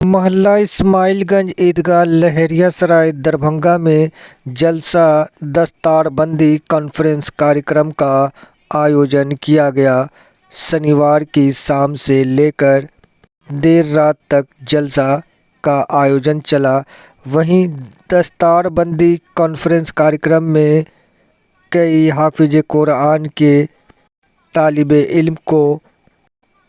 محلہ اسماعیل گنج عیدگاہ لہریہ سرائے دربھنگا میں جلسہ دستار بندی کانفرنس کاریکرم کا آیوجن کیا گیا۔ شنیوار کی شام سے لے کر دیر رات تک جلسہ کا آیوجن چلا۔ وہیں دستار بندی کانفرنس کاریکرم میں کئی حافظ قرآن کے طالب علم کو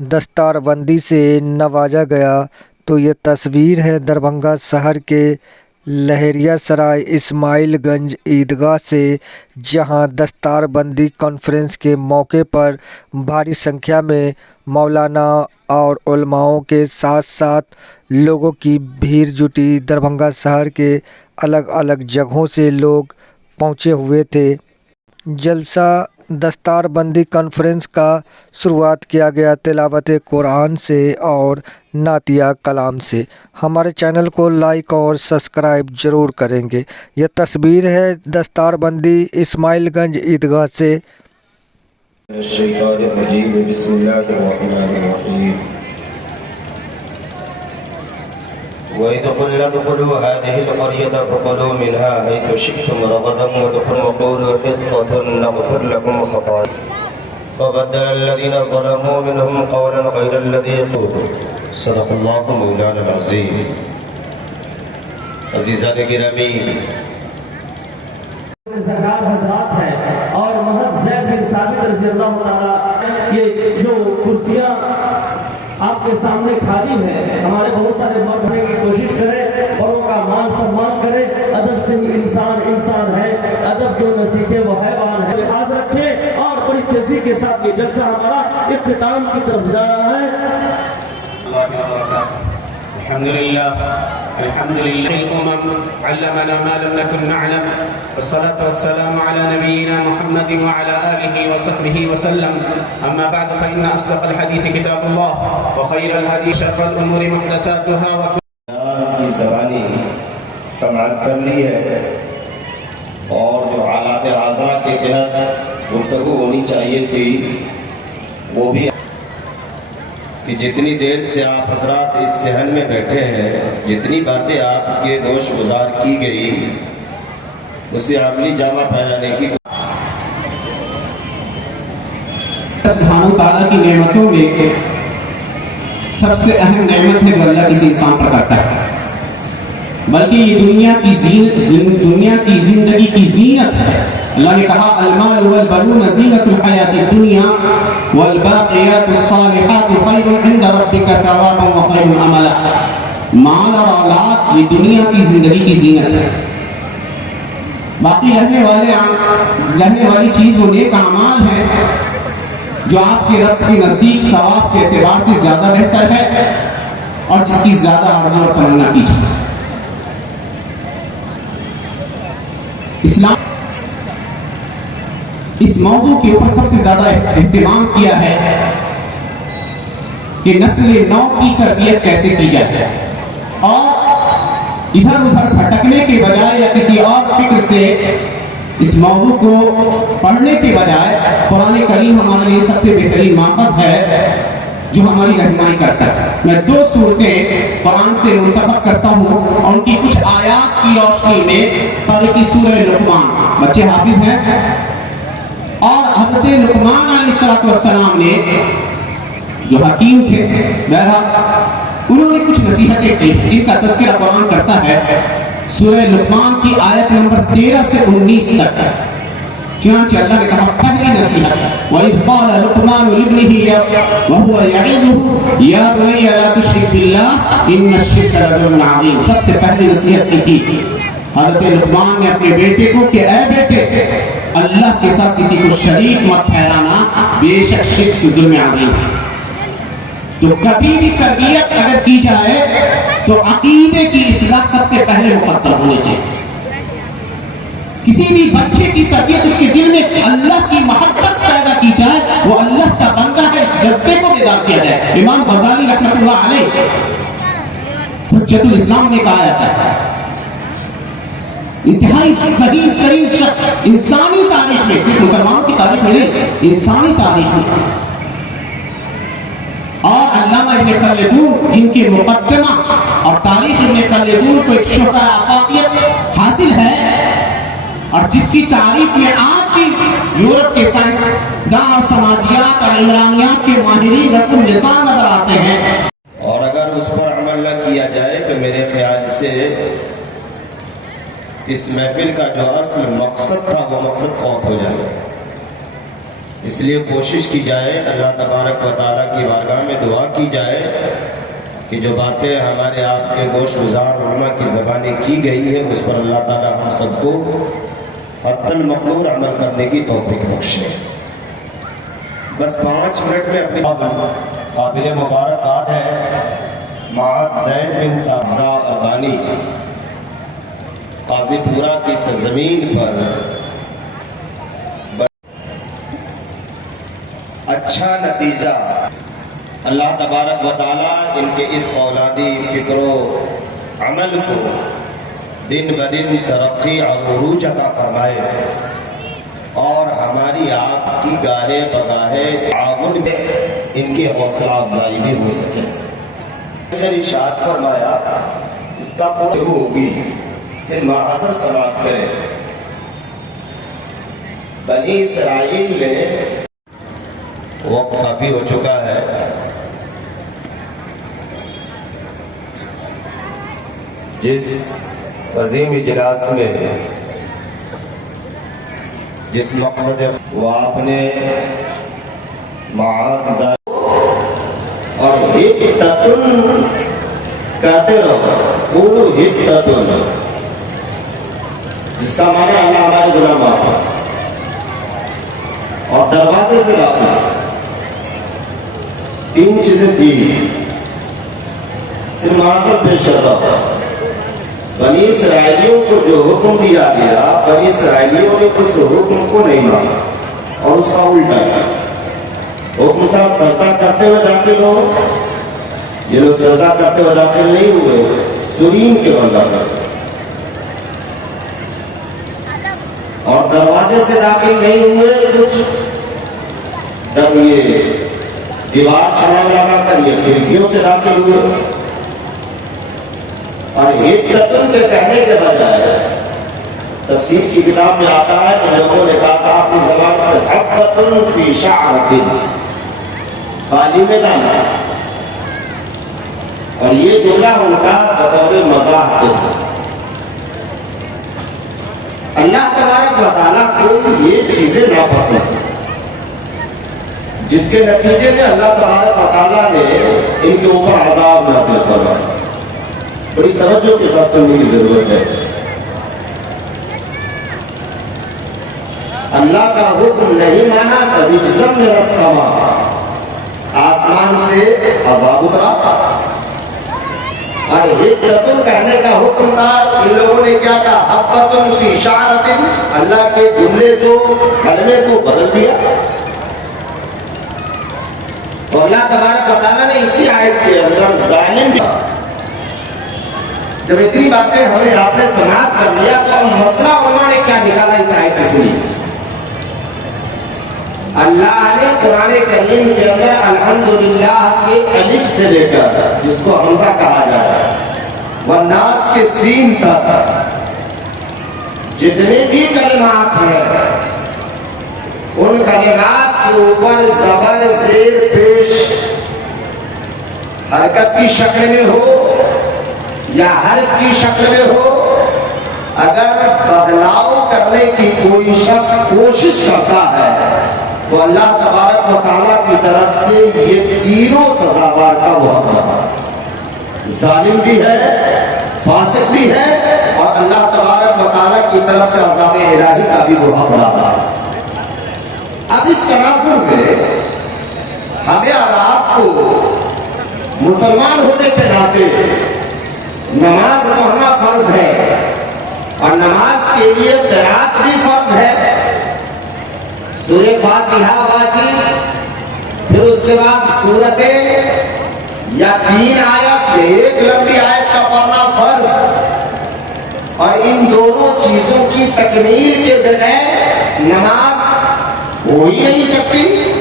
دستار بندی سے نوازا گیا۔ تو یہ تصویر ہے دربھنگا شہر کے لہریہ سرائے اسماعیل گنج عیدگاہ سے، جہاں دستار بندی کانفرنس کے موقع پر بھاری سنکھیا میں مولانا اور علماؤں کے ساتھ ساتھ لوگوں کی بھیڑ جٹی۔ دربھنگا شہر کے الگ الگ جگہوں سے لوگ پہنچے ہوئے تھے۔ جلسہ دستار بندی کانفرنس کا شروعات کیا گیا تلاوت قرآن سے اور نعتیہ کلام سے۔ ہمارے چینل کو لائک اور سبسکرائب ضرور کریں گے۔ یہ تصویر ہے دستار بندی اسماعیل گنج عیدگاہ سے۔ الشیطان الرجیم بسم اللہ الرحمن الرحیم وَإِذْ قُلْنَا ادْخُلُوا هَٰذِهِ الْقَرْيَةَ فَكُلُوا مِنْهَا حَيْثُ شِئْتُمْ رَغَدًا وَقُولُوا حِطَّةٌ نَّغْفِرْ لَكُمْ خَطَايَاكُمْ فَبَدَّلَ الَّذِينَ ظَلَمُوا مِنْهُمْ قَوْلًا غَيْرَ الَّذِي قِيلَ صدق اللہ مولانا العظیم۔ عزیزان گرامی، سرکار حضرات ہیں اور محمد زید بن ثابت رضی اللہ تعالیٰ، یہ جو کرسیاں آپ کے سامنے خالی ہیں، ہمارے بہت سارے مرد ہونے کی کوشش کریں، بڑوں کا مان سمان کریں۔ ادب سے ہی انسان انسان ہے، ادب جو نہ سیکھے وہ حیوان ہے۔ لحاظ رکھیں اور بڑی تیزی کے ساتھ یہ جلسہ ہمارا اختتام کی طرف جا رہا ہے۔ الحمد لله الأمم علمنا ما لم نكن نعلم، والصلاة والسلام على نبينا محمد وعلى آله وصحبه وسلم. أما بعد فإن أصدق الحديث كتاب الله وخير الهدي شر الأمور محدثاتها وكل کی زبانی سماعت کر لی ہے اور جو حالات اعضاء کے تحت گفتگو ہونی چاہیے تھی وہ بھی کہ جتنی دیر سے آپ حضرات اس صحن میں بیٹھے ہیں، جتنی باتیں آپ کے گوش گزار کی گئی، اسے عملی جامہ پہنانے کی سبحانہ تعالیٰ کی نعمتوں میں سب سے اہم نعمت ہے وہ اللہ کسی انسان پر کرتا ہے، بلکہ یہ دنیا کی زندگی کی زینت ہے۔ اللہ نے کہا المال والبنون زینت الحیات الدنیا والباقیات الصالحات خیر عند ربک ثوابا وخیر عملا۔ مال اور اولاد یہ دنیا کی زندگی کی زینت ہے، باقی رہنے والی چیز وہ نیک اعمال ہیں جو آپ کے رب کے نزدیک ثواب کے اعتبار سے زیادہ بہتر ہے اور جس کی زیادہ آرزو اور تمنا کیجیے۔ اسلام اس موضوع کے اوپر سب سے زیادہ اہتمام کیا ہے کہ نسل نو کی تربیت کیسے کی جائے، اور ادھر ادھر بھٹکنے کے بجائے یا کسی اور فکر سے اس موضوع کو پڑھنے کے بجائے قرآن کریم ہمارے لیے سب سے بہترین ماخذ ہے جو ہماری رہنمائی کرتا ہے۔ میں دو صورتیں قرآن سے منتخب کرتا ہوں اور ان کی کچھ آیات کی روشنی میں پہلے کی سورہ لقمان، بچے حافظ ہیں، اور حضرت لقمان علیہ السلام نے جو حکیم تھے، بہرحال انہوں نے کچھ نصیحتیں کی جن کا تذکرہ قرآن کرتا ہے۔ سورہ لقمان کی آیت نمبر 13 سے 19 تک، چنانچہ اللہ نے کہا پہلی نصیحت وَإِذْ قَالَ لُقْمَانُ لِابْنِهِ وَهُوَ يَعِظُهُ يَا بُنَيَّ لَا تُشْرِكْ بِاللَّهِ إِنَّ الشِّرْكَ لَظُلْمٌ عَظِيمٌ۔ سب سے پہلی نصیحت کی تھی حضرت لقمان نے اپنے بیٹے کو کہ اے بیٹے، اللہ کے ساتھ کسی کو شریک مت ٹھہرانا، بے شک شرک ظلم عظیم ہے۔ تو کبھی بھی تربیت اگر کی جائے تو عقیدے کی اصلاح سب سے پہلے مقدم ہونی چاہیے۔ کسی بھی بچے کی تربیت اس کے دل میں اللہ کی محبت پیدا کی جائے، وہ اللہ کا بندہ ہے، اس جذبے کو بیدار کیا جائے۔ امام غزالی رحمۃ اللہ علیہ حجت الاسلام نے کہا جاتا ہے انتہائی صحیح ترین شخص انسانی تاریخ میں، صرف مسلمانوں کی تاریخ میں نہیں، انسانی تاریخ میں، اور علامہ ابن خلدون جن کی مقدمہ اور تاریخ ابن خلدون کو ایک شعبہ آفاقیت حاصل ہے اور جس کی تعریف میں آج بھی یورپ کے سائنسداں اور سماجیات اور عمرانیات کے ماہرین رقم نظام نظر آتے ہیں. اور اگر اس پر عمل نہ کیا جائے تو میرے خیال سے اس محفل کا جو اصل مقصد تھا وہ مقصد فوت ہو جائے. اس لیے کوشش کی جائے, اللہ تبارک و تعالیٰ کی بارگاہ میں دعا کی جائے کہ جو باتیں ہمارے آپ کے گوش گزار علماء کی زبانیں کی گئی ہے اس پر اللہ تعالیٰ ہم سب کو حتی المقدور عمل کرنے کی توفیق بخشے. بس 5 منٹ میں اپنی قابل مبارکباد ہے معاذ زید بن سعزہ ابانی, قاضی پورہ کی سرزمین پر اچھا نتیجہ اللہ تبارک و تعالیٰ ان کے اس اولادی فکر و عمل کو دن بدن ترقی اور عروج عطا فرمائے اور ہماری آپ کی گاہے بگاہے تعاون میں ان کی حوصلہ افزائی بھی ہو سکے. اگر ارشاد فرمایا اس کا پورا ہوگی سے معاذر سماعت کرے. بنی اسرائیل نے وقت کافی ہو چکا ہے, جس عظیم اجلاس میں جس مقصد وہ آپ نے معاذ اور حتتن کہتے رہو, قولوا حتتن, جس کا معنی اللہ ہمارے گناہ معاف اور دروازے سے داخل. 3 چیزیں تھی صرف معاذ پیش کرتا ہوں. بنی اسرائیلیوں کو جو حکم دیا گیا بنی اسرائیلیوں نے اس حکم کو نہیں مانا اور اس کا الٹا کیا. حکم تھا سجدہ کرتے ہوئے داخل ہو, یہ لوگ سجدہ کرتے ہوئے داخل نہیں ہوئے, سرین کے بندہ کرتے اور دروازے سے داخل نہیں ہوئے, کچھ جب یہ دیوار چھلانگ لگا کر یہ کھڑکیوں سے داخل ہوئے. اور حتتن کے کہنے کے بجائے تفسیر کی کتاب میں آتا ہے کہ لوگوں نے کہا تھا اپنی زبان سے حبۃ فی شعرۃ, بالی میں ڈالا, اور یہ جملہ ان کا بطور مزاح کے تھا. اللہ تبارک و تعالیٰ کو یہ چیزیں ناپسند ہیں جس کے نتیجے میں اللہ تبارک و تعالیٰ نے ان کے اوپر عذاب نازل فرمایا. بڑی توجہ کے ساتھ سننے کی ضرورت ہے. اللہ کا حکم نہیں مانا تو رجزا من السماء, آسمان سے عذاب اترا. اور حتتن کہنے کا حکم تھا, ان لوگوں نے کیا کہا حبۃ فی شعرۃ, اللہ کے جملے کو کلمے کو بدل دیا. تو اللہ تبارک و تعالیٰ نے اسی آیت کے اندر ظالم, جب اتنی باتیں ہمیں آپ نے سماعت کر لیا تو ہم مسئلہ علماء نے کیا نکالا اس آیت سے سنی. اللہ نے قرآن کریم کے اندر الحمدللہ کے الف سے لے کر جس کو حمزہ کہا جاتا ہے والناس کے سین تک جتنے بھی کلمات ہیں ان کلمات کے اوپر زبر زیر پیش حرکت کی شکل میں ہو یا حرف کی شکل میں ہو, اگر بدلاؤ کرنے کی کوئی شخص کوشش کرتا ہے تو اللہ تبارک و تعالیٰ کی طرف سے یہ تینوں سزاوار کا بہت بڑا, ظالم بھی ہے, فاسق بھی ہے, اور اللہ تبارک و تعالیٰ کی طرف سے عذاب الہی کا بھی بہت بڑا. اب اس تناظر میں ہمیں اور آپ کو مسلمان ہونے کے ناطے نماز پڑھنا فرض ہے اور نماز کے لیے قرات بھی فرض ہے. سورہ فاتحہ واجب, پھر اس کے بعد سورتیں یا 3 آیت, ایک لمبی آیت کا پڑھنا فرض, اور ان دونوں چیزوں کی تکمیل کے بغیر نماز ہو ہی نہیں سکتی.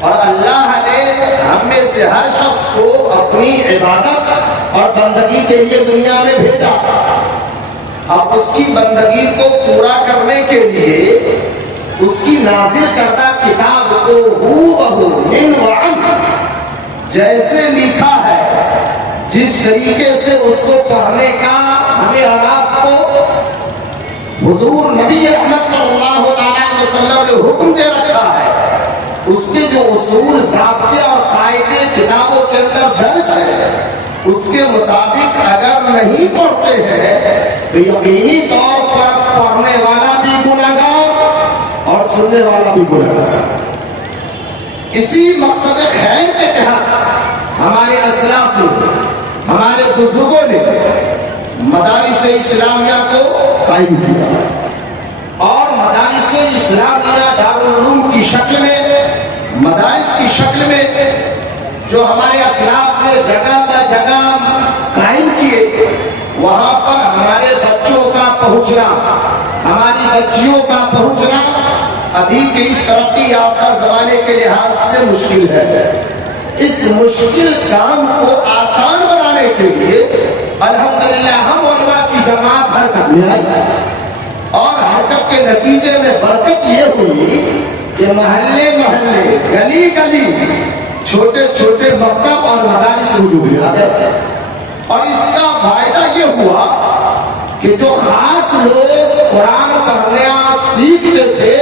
اور اللہ نے ہم میں سے ہر شخص کو اپنی عبادت اور بندگی کے لیے دنیا میں بھیجا. اب اس کی بندگی کو پورا کرنے کے لیے اس کی نازل کردہ کتاب کو ہو من وعن جیسے لکھا ہے جس طریقے سے اس کو پڑھنے کا ہمیں اور آپ کو حضور نبی احمد صلی اللہ علیہ وسلم نے حکم دے رکھا ہے، اس کے جو اصول ضابطے اور قاعدے کتابوں کے اندر درج ہے اس کے مطابق اگر نہیں پڑھتے ہیں تو یقینی طور پر پڑھنے والا بھی گنہگار اور سننے والا بھی گنہگار. اسی مقصد خیر کے تحت ہمارے اسلاف نے، ہمارے بزرگوں نے مدارس اسلامیہ کو قائم کیا اور مدارس اسلامیہ دارالعلوم کی شکل میں، مدارس کی شکل میں جو ہمارے اسلاف نے جگہ بہ جگہ قائم کیے، وہاں پر ہمارے بچوں کا پہنچنا، ہماری بچیوں کا پہنچنا ابھی کے اس ترقی یافتہ زمانے کے لحاظ سے مشکل ہے. اس مشکل کام کو آسان بنانے کے لیے الحمدللہ ہم علماء کی جماعت حرکت میں آئی اور حرکت کے نتیجے میں برکت یہ ہوئی کہ محلے محلے، گلی گلی چھوٹے چھوٹے مکتب اور مدارس وجود میں آ گئے. اور اس کا فائدہ یہ ہوا کہ جو خاص لوگ قرآن پڑھنا سیکھتے تھے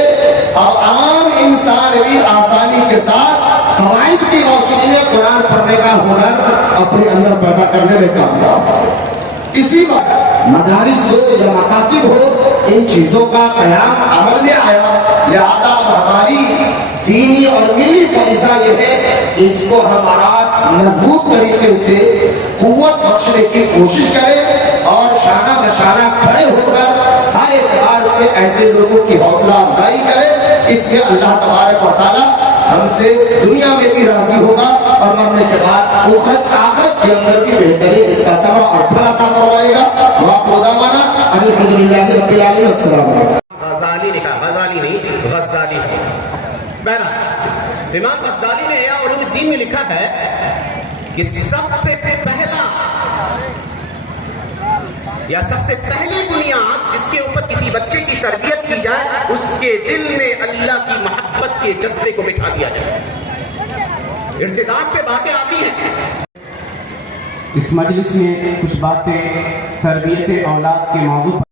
اور عام انسان بھی آسانی کے ساتھ قواعد کی روشنی میں قرآن پڑھنے کا ہنر اپنے اندر پیدا کرنے میں کامیاب ہو. اسی وقت مدارس ہو یا مکاتب ہو، ان چیزوں کا قیام عمل میں آیا. لہذا ہماری دینی اور ملی فریضہ یہ ہے اس کو ہمارا مضبوط طریقے سے قوت بخشنے کی کوشش کریں اور شانہ بشانہ کھڑے ہو کر ہر اعتبار سے ایسے لوگوں کی حوصلہ افزائی کریں. اس میں اللہ تبارک و تعالیٰ ہم سے دنیا میں بھی راضی ہوگا اور مرنے کے بعد آخرت کے اندر بھی بہترین اس کا ثمر اور پھل عطا فرمائے گا. وآخر دعوانا ان الحمدللہ رب العالمین. السلام علیکم. غزالی نے کہا، غزالی نہیں غزالی. بہرحال امام غزالی نے احیاء علوم الدین میں لکھا ہے کہ سب سے پہلا یا سب سے پہلی بنیاد جس کے اوپر کسی بچے کی تربیت کی جائے اس کے دل میں اللہ کی محبت کے جذبے کو بٹھا دیا جائے. ارتداد پہ باتیں آتی ہیں. اس مجلس میں کچھ باتیں تربیت اولاد کے موضوع